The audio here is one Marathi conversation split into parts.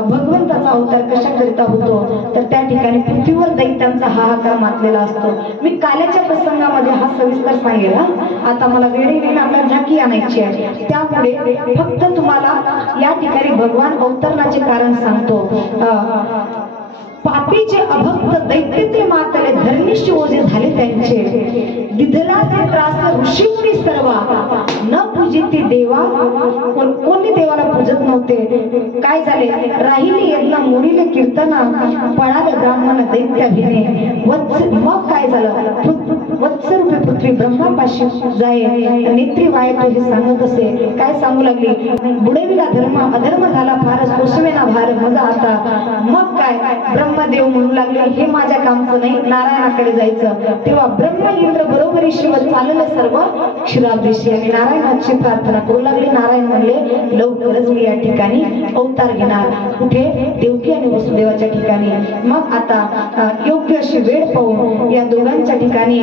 भगवंताचा अवतार कशाकरिता होतो तर त्या ठिकाणी पृथ्वीवर दैत्यांचा हाहाकार माजलेला असतो. मी काल्याच्या प्रसंगामध्ये हा सविस्तर सांगेल. आता मला वेळेने आपल्याला झाकी आणायची आहे, त्यामुळे फक्त तुम्हाला या ठिकाणी भगवान अवतरणाचे कारण सांगतो. पापीचे अभक्त दैत्य ते मातले धर्मिष्ठ ओझे झाले त्यांचे, दिधला ते त्रास ऋषीमुनी सर्वा न पूजिती देवा. कोणी देवाला पूजत नव्हते. काय झाले? राहिली यज्ञ मुनीले कीर्तना, पळाले ब्राह्मण दैत्य भिने. मग काय झालं? वत्सरूपी पृथ्वी ब्रह्मापाशी जाये नेत्री वायतो हे सांगत असे. काय सांगू लागली? बुडविला धर्म अधर्म झाला फार सोसवेना भार मजा आता. मग काय? ब्रह्मदेव म्हणू लागले हे माझ्या कामचं नाही, नारायणाकडे जायचं. तेव्हा ब्रह्म इंद्र बरोबरी शिव चालले सर्व क्षीराब्देशी आणि नारायणाची प्रार्थना करू लागले. नारायण म्हणले लवकरच मी या ठिकाणी अवतार घेणार. कुठे? देवकी आणि वसुदेवाच्या ठिकाणी. मग आता योग्य अशी वेळ पाहून या दोघांच्या ठिकाणी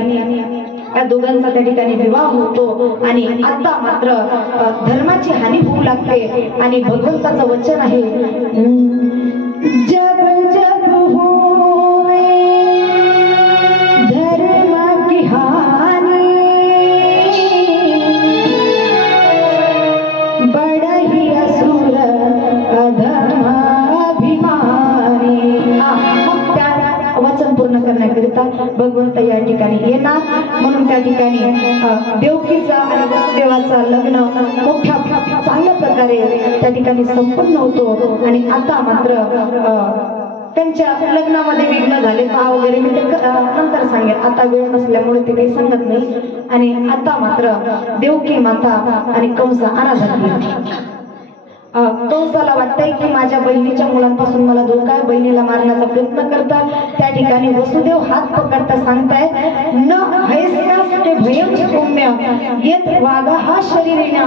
त्या ठिकाणी विवाह होतो. आणि आता मात्र धर्माची हानी होऊ लागते आणि भगवंताचं वचन आहे जग जग होवे धर्म की हानि, बड़ही असुर अधर्म अभिमानी. मग त्या वचन पूर्ण करण्याकरिता भगवंत या ठिकाणी येणार. म्हणून त्या ठिकाणी देवकीचा आणि वसुदेवाचा लग्न मोठ्या चांगल्या प्रकारे त्या ठिकाणी संपन्न होतो. आणि आता मात्र त्यांच्या लग्नामध्ये विघ्न झाले भाव वगैरे मी ते नंतर सांगेन, आता वेळ नसल्यामुळे ते काही सांगत नाही. आणि आता मात्र देवकी माता आणि कंस अनाथ. कंसाला वाटतंय की माझ्या बहिणीच्या मुलांपासून मला धोका आहे, बहिणीला मारण्याचा प्रयत्न करतात. त्या ठिकाणी वसुदेव हात पकडता सांगताय न हैस्यास्ते भयं सौम्य येत वागा हा शरीरेना.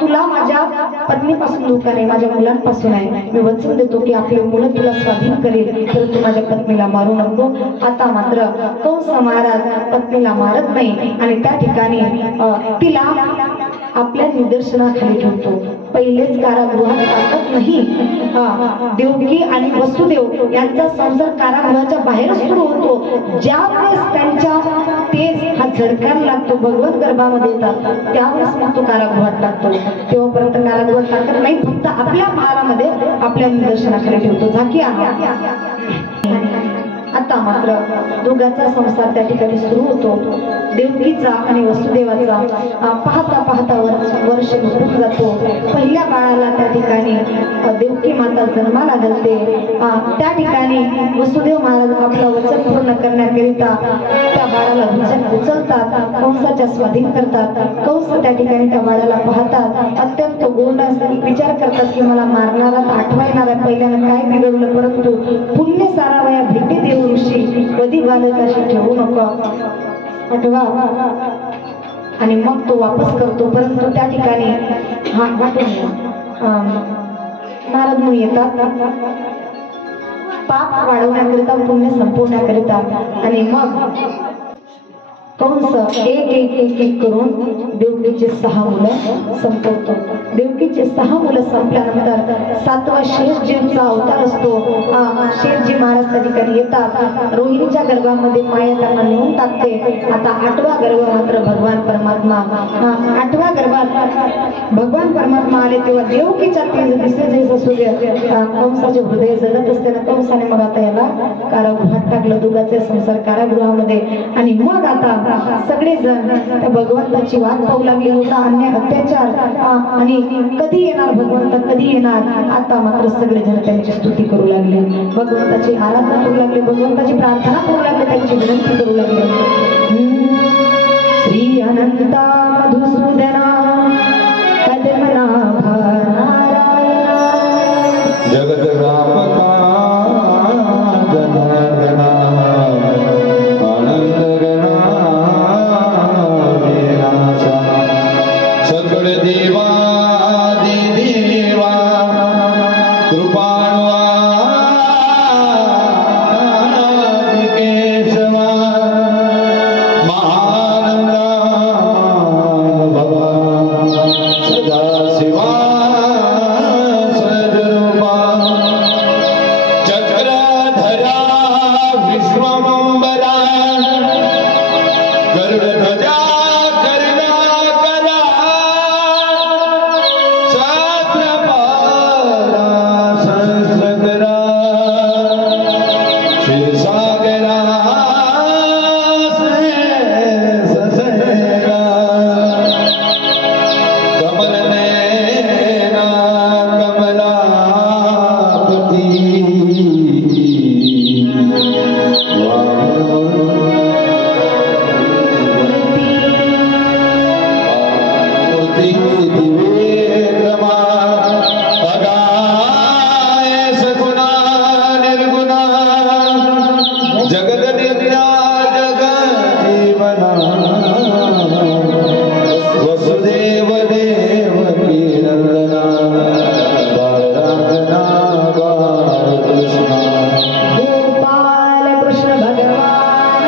तुला माझ्या पत्नीपासून धोका नाही, माझ्या मुलांपासून आहे. मी वचन देतो की आपले मुलं तुला स्वाधीन करेल, परंतु माझ्या पत्नीला मारू नको. आता मात्र कंस महाराज पत्नीला मारत नाही आणि त्या ठिकाणी तिला आपल्या निदर्शनाखाली ठेवतो. पहिलेच कारागृहात टाकत नाही. देवकी आणि वसुदेव यांचा संसार कारागृहाच्या बाहेर सुरू होतो. ज्यावेळेस त्यांच्या तेज हा झडकायला लागतो, भगवत गर्भामध्ये येतात, त्यावेळेस मग तो कारागृहात टाकतो. तेव्हापर्यंत कारागृहात टाकत नाही, फक्त आपल्या महालामध्ये आपल्या निदर्शनाखाली ठेवतो. झाकी आहे. आता मात्र दोघांचा संसार त्या ठिकाणी सुरू होतो. देवकीचा आणि वसुदेवाचा पाहता पाहता वर्ष निघून जातो. पहिल्या बाळाला त्या ठिकाणी देवकी माता जन्माला घालते. त्या ठिकाणी वसुदेव महाराज आपलं वचन पूर्ण करण्याकरिता त्या बाळाला उचलतात, कंसाच्या स्वाधीन करतात. कंस त्या ठिकाणी त्या बाळाला पाहतात, अत्यंत गोड विचार करतात की मला मारणारा तर आठवा येणार आहे, पहिल्यानं काय बिघडलं, परंतु पुण्य सारावया भेटी देव ऋषी कधी घालत अशी ठेवू नको, आठवा. आणि मग तो वापस करतो. परंतु त्या ठिकाणी नारद मुनी येतात पाप वाढवण्याकरिता, पुण्य संपवण्याकरिता. आणि मग कंस एक एक एक एक करून देवकीचे 6 मुलं संपवतो. देवकीचे 6 मुलं संपल्यानंतर 7वा शेषजींचा अवतार असतो. शेषजी महाराज त्या ठिकाणी येतात. रोहिणीच्या गर्भामध्ये माया त्यांना नेऊन टाकते. आता 8वा गर्भ मात्र भगवान परमात्मा. 8व्या गर्भात भगवान परमात्मा आले तेव्हा देवकीच्या तेज दिसे जैसे सूर्य कंसाचे हृदय जळत असताना कंसाने मग आता याला कारागृहात टाकलं. दुधाचे संसार कारागृहामध्ये. आणि मग आता सगळेजण त्या भगवंताची वाट पाहू लागले होता. अन्याय अत्याचार आणि कधी येणार भगवंत, कधी येणार. आता मात्र सगळेजण त्यांची स्तुती करू लागले, भगवंताची आराधना करू लागले, भगवंताची प्रार्थना करू लागले, त्यांची विनंती करू लागले. श्री अनंता मधुसूदना पद्मनाभा जगत व्यापका जनार्दना बाबा गरुड ध्वजा करुणा करा छत्रपाला सहस्रकरा क्षीरसागरा ससेरा कमल नयना कमलापति जगद नित्या जगत जीवना वसुदेव देवकी नंदना बालरामना बालकृष्णा गोपाल कृष्ण भगवान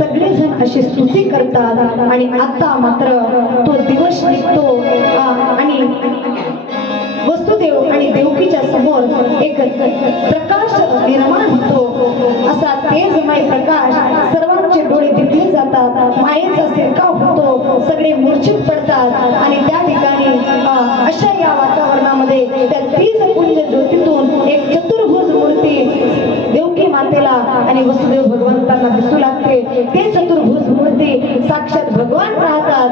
सगळेजण अशी स्तुती करतात आणि आता मात्र तो दिवस निघतो आणि वसुदेव आणि देवकीच्या समोर एक प्रकाश निर्माण होतो. असा तेजमय प्रकाश सर्वांचे डोळे दिपले जातात, मायेचा शिरकाव होतो, सगळे मूर्छित पडतात आणि त्या ठिकाणी अशा या वातावरणामध्ये त्या तीज पुंज ज्योतीतून एक चतुर्भुज मूर्ती देवकी मातेला आणि वसुदेव भगवंतांना दिसू लागते. ते चतुर्भुज मूर्ती साक्षात भगवान राहतात.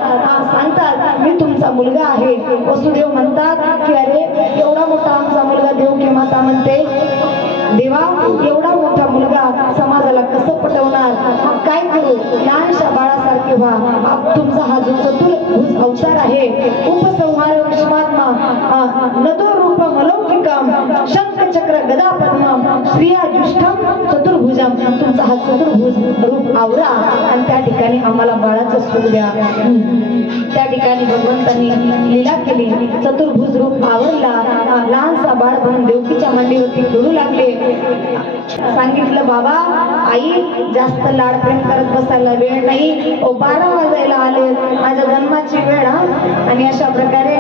सांगतात मी तुमचा मुलगा आहे. वसुदेव म्हणतात की अरे एवढा मोठा आमचा मुलगा. देवकी माता म्हणते देवा एवढा मोठा मुलगा समाजाला कसं पटवणार, मग काय करू, लहानशा बाळासारखे व्हा. तुमचा हा जो चतुर्भुज अवतार आहे उपसंहार विश्वात्मा नदो रूपम अलौकिकम शंख चक्र गदा पद्मम श्रिया जुष्टम चतुर्भुजम. तुमचा हा चतुर्भुज रूप आवरा आणि त्या ठिकाणी आम्हाला बाळाचं सुख द्या. त्या ठिकाणी भगवंतांनी लीला केली. चतुर्भुज रूप आवरला. लहानसा बाळ म्हणून देवकीच्या मांडीवरती खेळू लागले. सांगितलं बाबा आई जास्त लाड प्रेम करत बसायला वेळ नाही. 12 वाजायला आले, माझ्या जन्माची वेळ. आणि अशा प्रकारे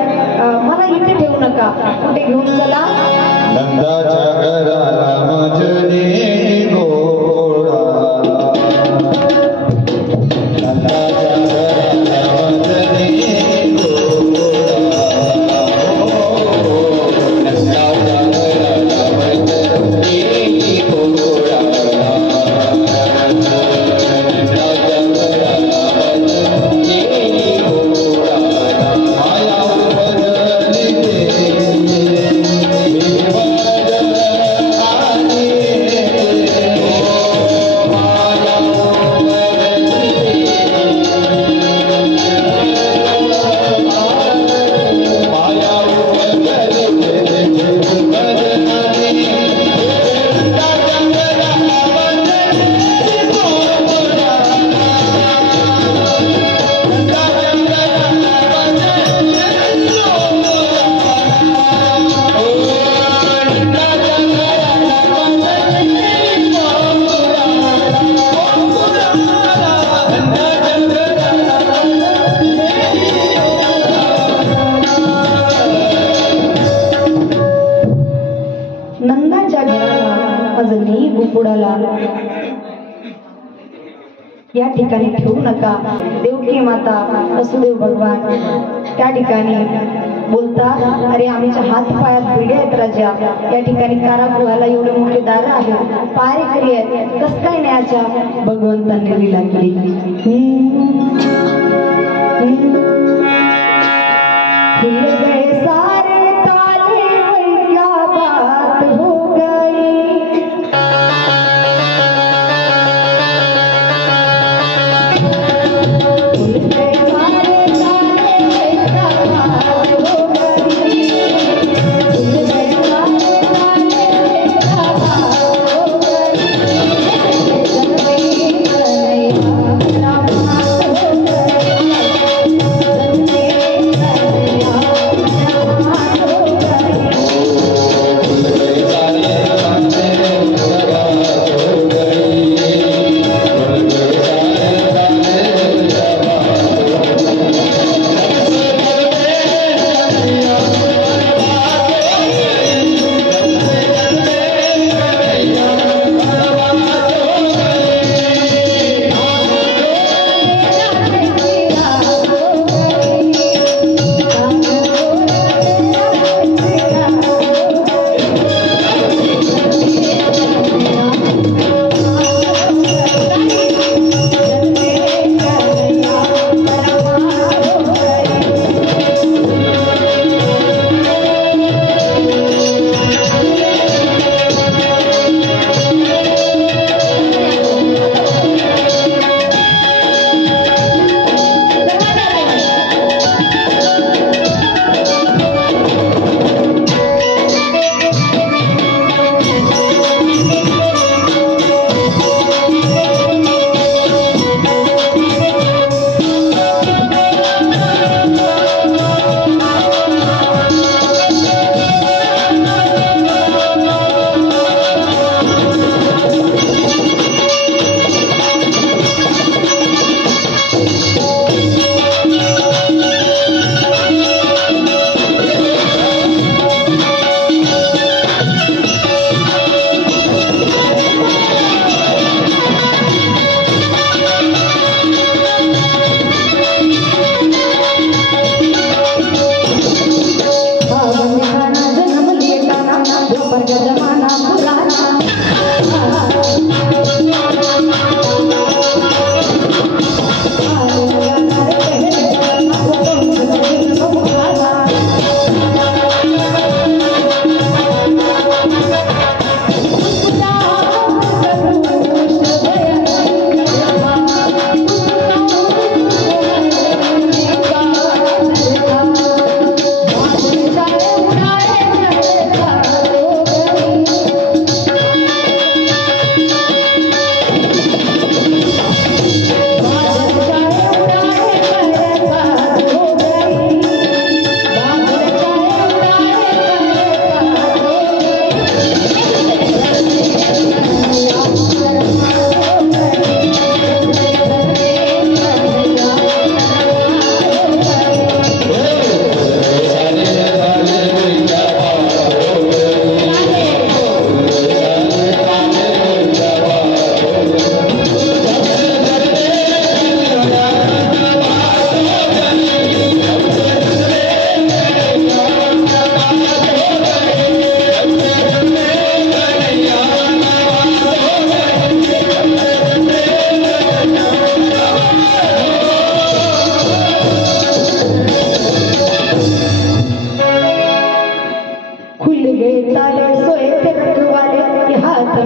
मला इथे ठेवू नका, कुठे घेऊन चला. नंदाच्या घराला मजली घोडा नंदाच्या घराला मजली घोडा नंदाच्या घराला मजली घोडा नंदाच्या घराला मजली घोडा माया बदलली नंदाच्या घराला मजली गुकुडाला या ठिकाणी ठेवू नका. देवकी माता वसुदेव भगवान त्या ठिकाणी बोलतात अरे आमच्या हात पायात भिडे आहेत राजा. या ठिकाणी कारागृहाला एवढे मोठे दार आहेत, पायरी आहेत, कस काय न्यायच्या. भगवंतांनी लीला केली. हिल गए सारे ताले क्या बात हो गई. हिल गए सारे ताले क्या बात हो गई. हिल गए सारे ताले क्या बात हो गई. जननी कन्हैया राम हो गई.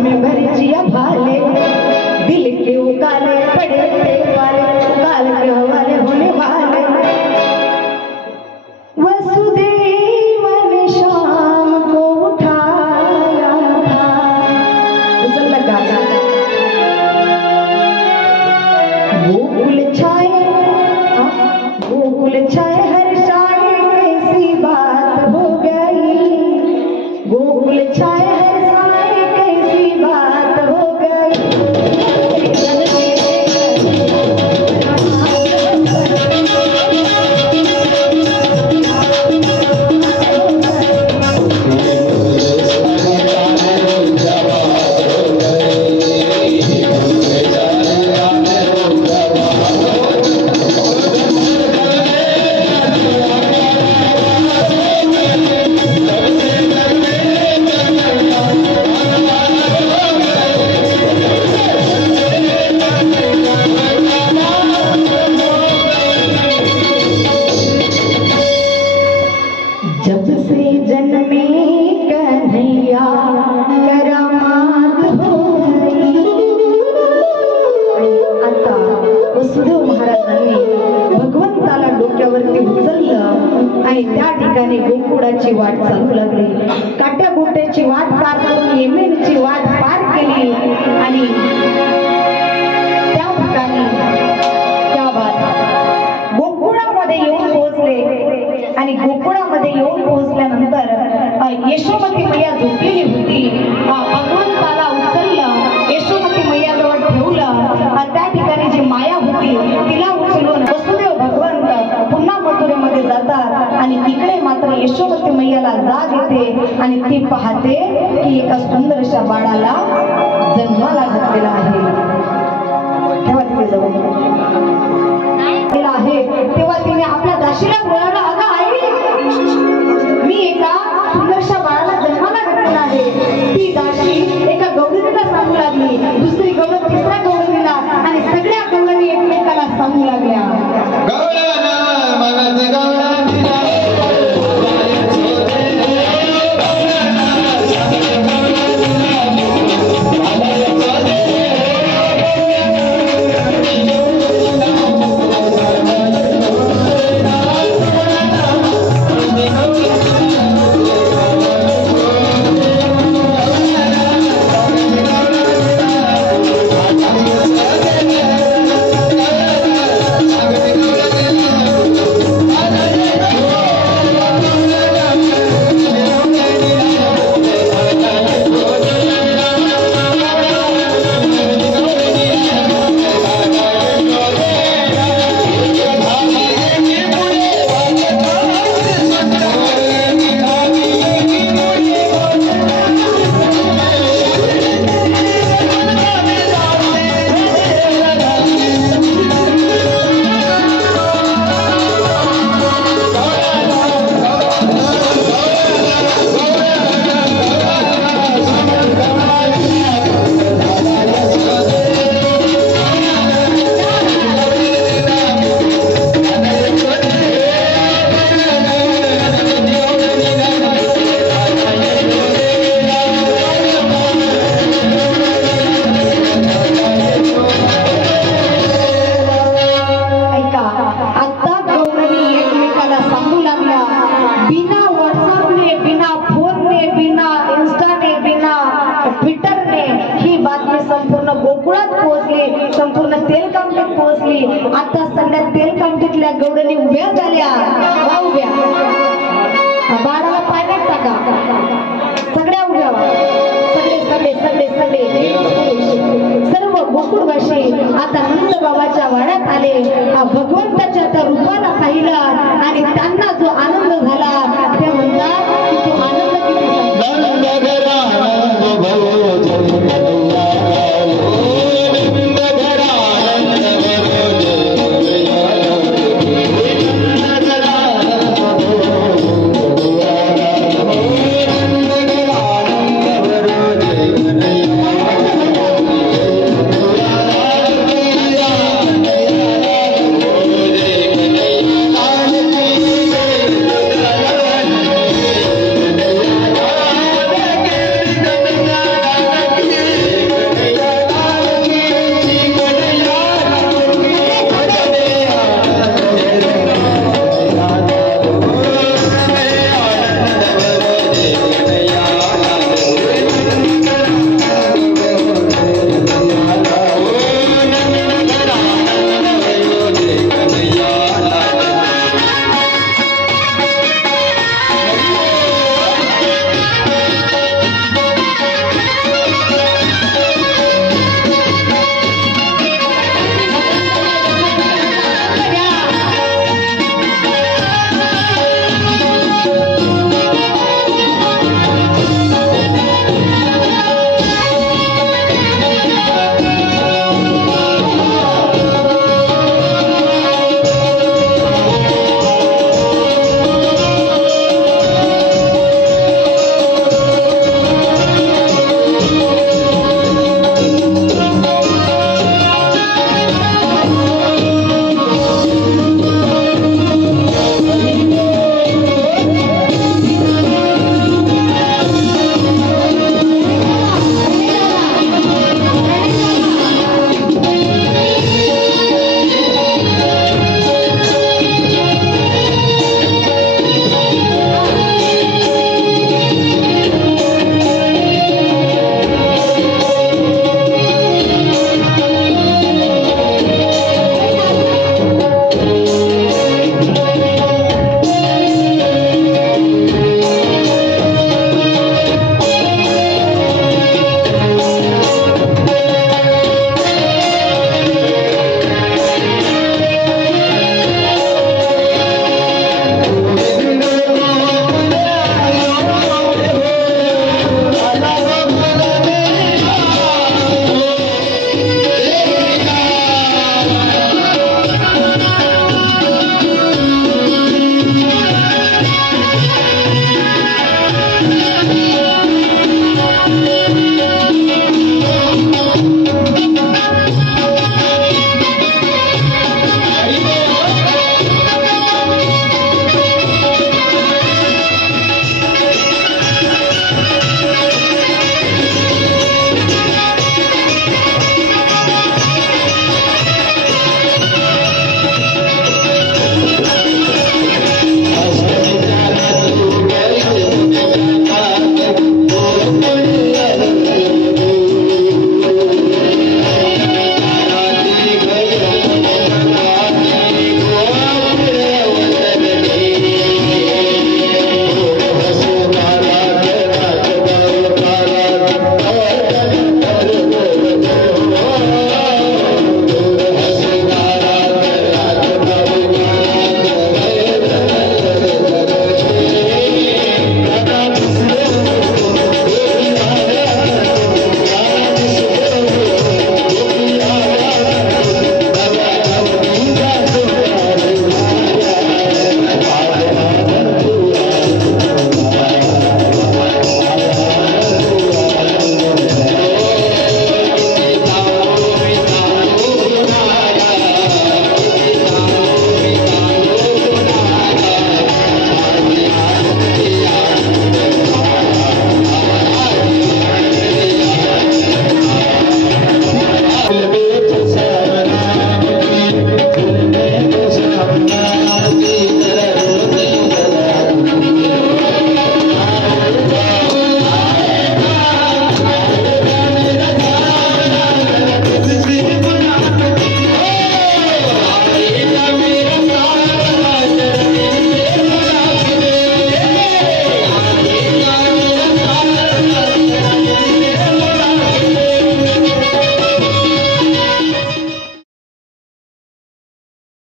में भरचिया भाले, दिल के उकाले पड़े थे वाले, उकाल के हवाले होने वाले। वसुदेव ने शाम को उठाया था, उसे लगा गोकुल छाए, गोकुल छाए हर शाये कैसी बात हो गई, गोकुल छाए हर शाये कैसी बात हो गई। जब से जन्मे कन्हैया करामात हो गई। आता वसुदेव महाराजांनी भगवंताला डोक्यावरती उचललं आणि त्या ठिकाणी गोकुळाची वाट चालू लागली। काट्या गोट्याची वाट पार करून येमेनची वाट पार केली आणि त्या ठिकाणी त्या बात गोकुळामध्ये येऊन पोहोचले आणि गोकुळामध्ये येऊन पोहोचल्यानंतर यशोमती मैया झोपलेली होती। भगवंताला उचललं, यशोमती मैयाजवळ ठेवलं। त्या ठिकाणी जी माया होती तिला उचलून वसुदेव भगवंत पुन्हा मथुरेमध्ये जातात आणि इकडे मात्र यशोमती मैयाला जाग येते आणि ती पाहते की एका सुंदरशा बाळाला जन्माला घातलेला आहे। तेव्हा तिथे जाऊन आहे तेव्हा तिने आपल्या दाशीला बोलावलं, अगं आई, मी एका सुंदरशा बाळाला जन्माला घातलेला आहे। ती दाशी एका गवळणीला सांगू लागली, दुसरी गवळण तिसऱ्या गवळणीला आणि सगळ्या गवळणी एकमेकाला सांगू लागल्या, आता सगळ्या तेलकामठीतल्या गवळणी उभ्या झाल्या, उभ्या बाळाला पाण्यात टाका, सगळ्या उभ्या, सगळे सगळे सगळे सगळे सर्व गोकुळवासी आता नंद बाबाच्या वाड्यात आले। भगवंताच्या त्या रूपाला पाहिलं